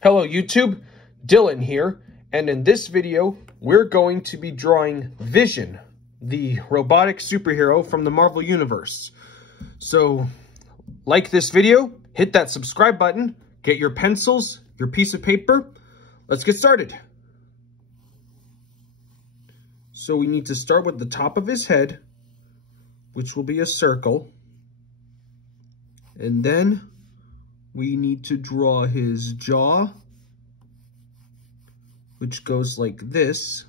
Hello YouTube, Dylan here, and in this video, we're going to be drawing Vision, the robotic superhero from the Marvel Universe. So, like this video, hit that subscribe button, get your pencils, your piece of paper, let's get started. So we need to start with the top of his head, which will be a circle, and then we need to draw his jaw, which goes like this.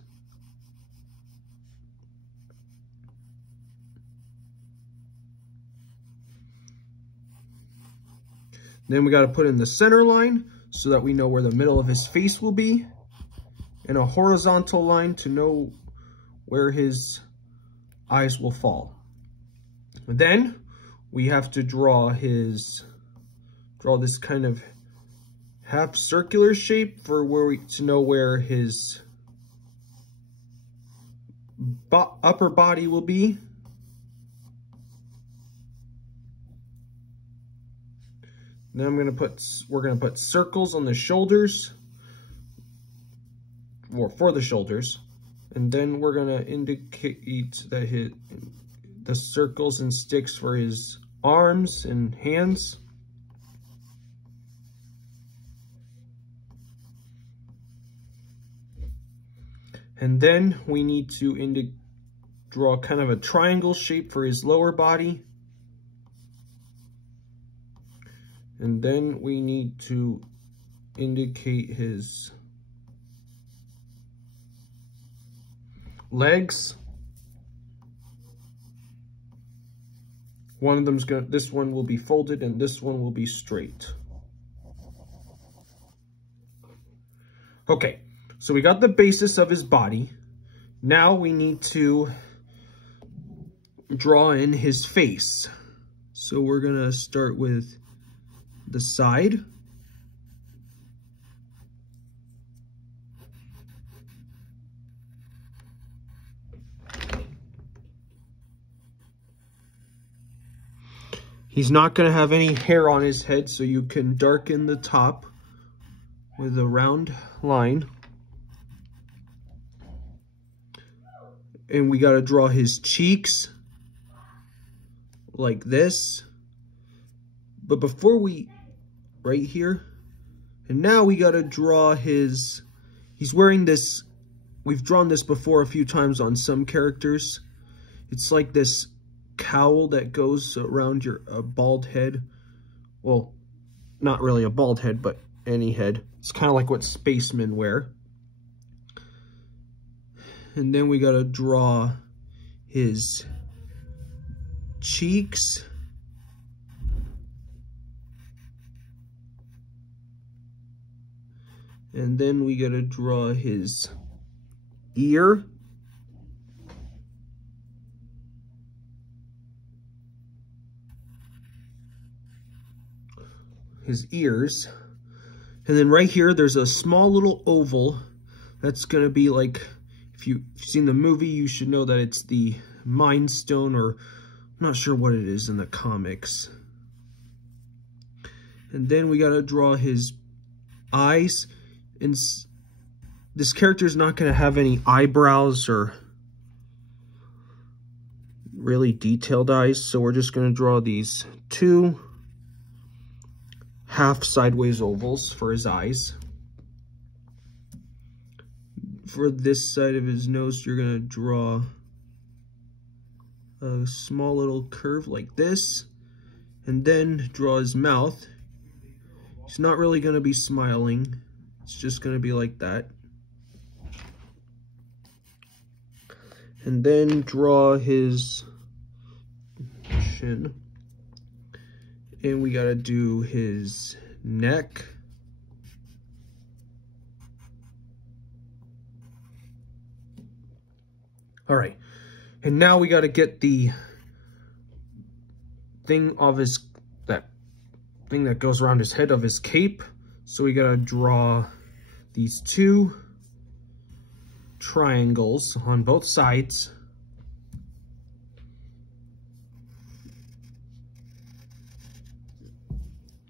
Then we got to put in the center line so that we know where the middle of his face will be, and a horizontal line to know where his eyes will fall. Then we have to draw this kind of half circular shape for to know where his upper body will be. Then we're gonna put circles on the shoulders, or for the shoulders, and then we're gonna indicate that the circles and sticks for his arms and hands. And then we need to draw kind of a triangle shape for his lower body. And then we need to indicate his legs. This one will be folded and this one will be straight. Okay, so we got the basis of his body. Now we need to draw in his face. So we're gonna start with the side. He's not going to have any hair on his head, so you can darken the top with a round line. And we got to draw his cheeks like this. But right here, and now we got to draw he's wearing this, we've drawn this before a few times on some characters. It's like this cowl that goes around your bald head. Well, not really a bald head, but any head. It's kind of like what spacemen wear. And then we got to draw his cheeks. And then we got to draw his ear. His ears. And then right here, there's a small little oval that's going to be like, if you've seen the movie, you should know that it's the Mind Stone, or I'm not sure what it is in the comics. And then we got to draw his eyes. And this character is not going to have any eyebrows or really detailed eyes, so we're just going to draw these two half sideways ovals for his eyes. For this side of his nose, you're going to draw a small little curve like this, and then draw his mouth. He's not really going to be smiling. It's just going to be like that. And then draw his chin. And we got to do his neck. All right. And now we got to get the thing that goes around his head of his cape. So we got to draw these two triangles on both sides.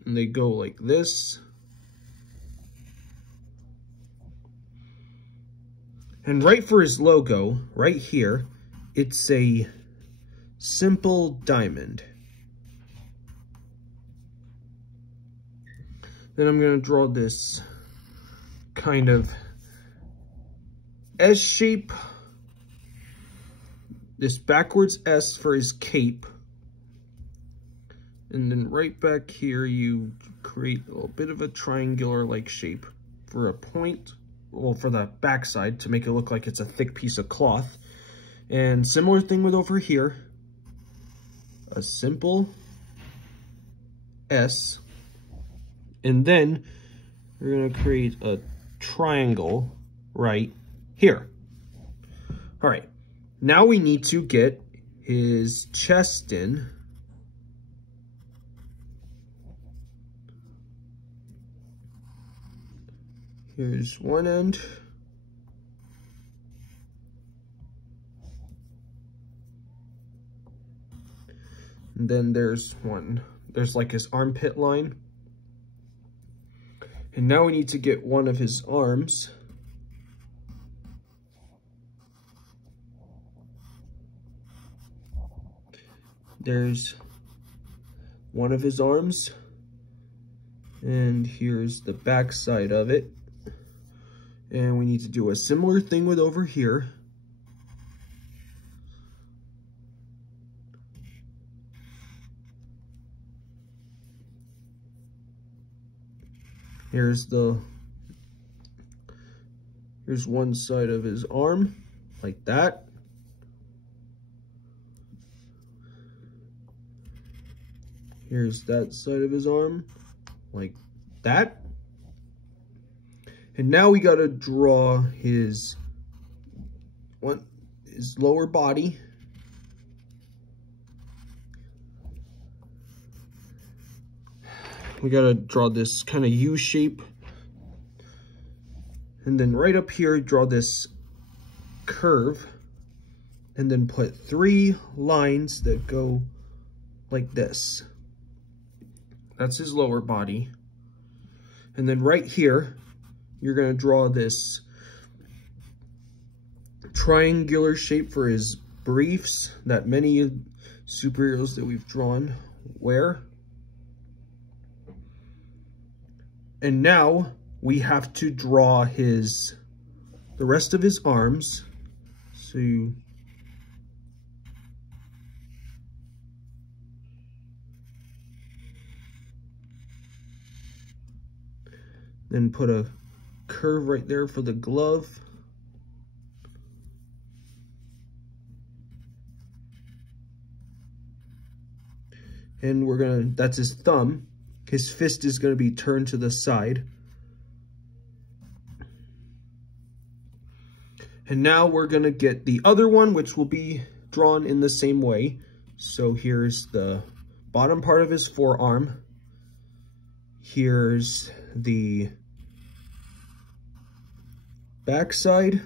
and they go like this. And right for his logo, right here, it's a simple diamond. Then I'm going to draw this kind of S shape, this backwards S for his cape. And then right back here, you create a little bit of a triangular-like shape for a point, well, for the backside to make it look like it's a thick piece of cloth. And similar thing with over here, a simple S. And then we're going to create a triangle right here. All right, now we need to get his chest in. Here's one end. And then there's like his armpit line. And now we need to get one of his arms. There's one of his arms. And here's the back side of it. And we need to do a similar thing with over here. Here's one side of his arm, like that. Here's that side of his arm, like that. And now we got to draw his lower body. We got to draw this kind of U shape. And then right up here, draw this curve. And then put 3 lines that go like this. That's his lower body. And then right here, you're going to draw this triangular shape for his briefs that many superheroes that we've drawn wear. And now we have to draw the rest of his arms. So then put a curve right there for the glove. And that's his thumb. His fist is going to be turned to the side. And now we're going to get the other one, which will be drawn in the same way. So here's the bottom part of his forearm. Here's the backside.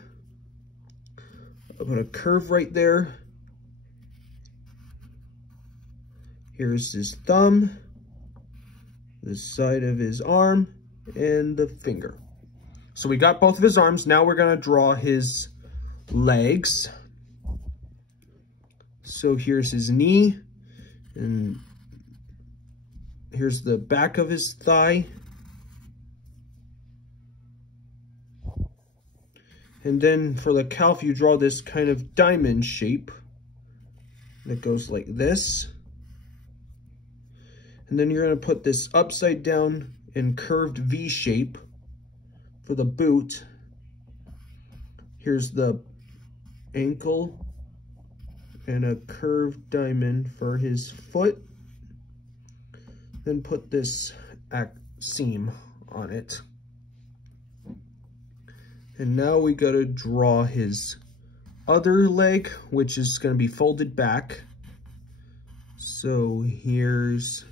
I'll put a curve right there. Here's his thumb, the side of his arm, and the finger. So we got both of his arms. Now we're going to draw his legs. So here's his knee, and here's the back of his thigh. And then for the calf, you draw this kind of diamond shape that goes like this. And then you're going to put this upside down and curved V shape for the boot. Here's the ankle and a curved diamond for his foot. Then put this seam on it. And now we got to draw his other leg, which is going to be folded back. So here's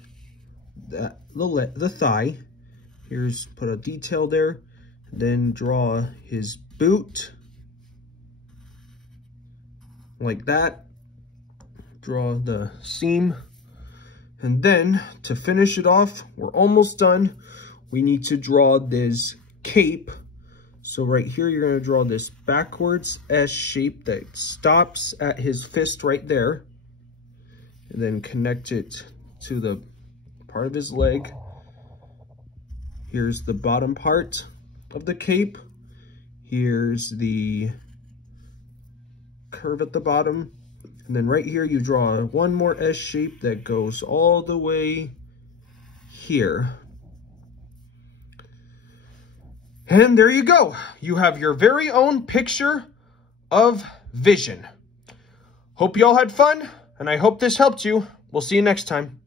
the thigh. Here's put a detail there. Then draw his boot like that. Draw the seam. And then to finish it off, we're almost done. We need to draw this cape. So right here, you're going to draw this backwards S shape that stops at his fist right there. And then connect it to the part of his leg. Here's the bottom part of the cape. Here's the curve at the bottom. And then right here, you draw one more S shape that goes all the way here. And there you go. You have your very own picture of Vision. Hope you all had fun, and I hope this helped you. We'll see you next time.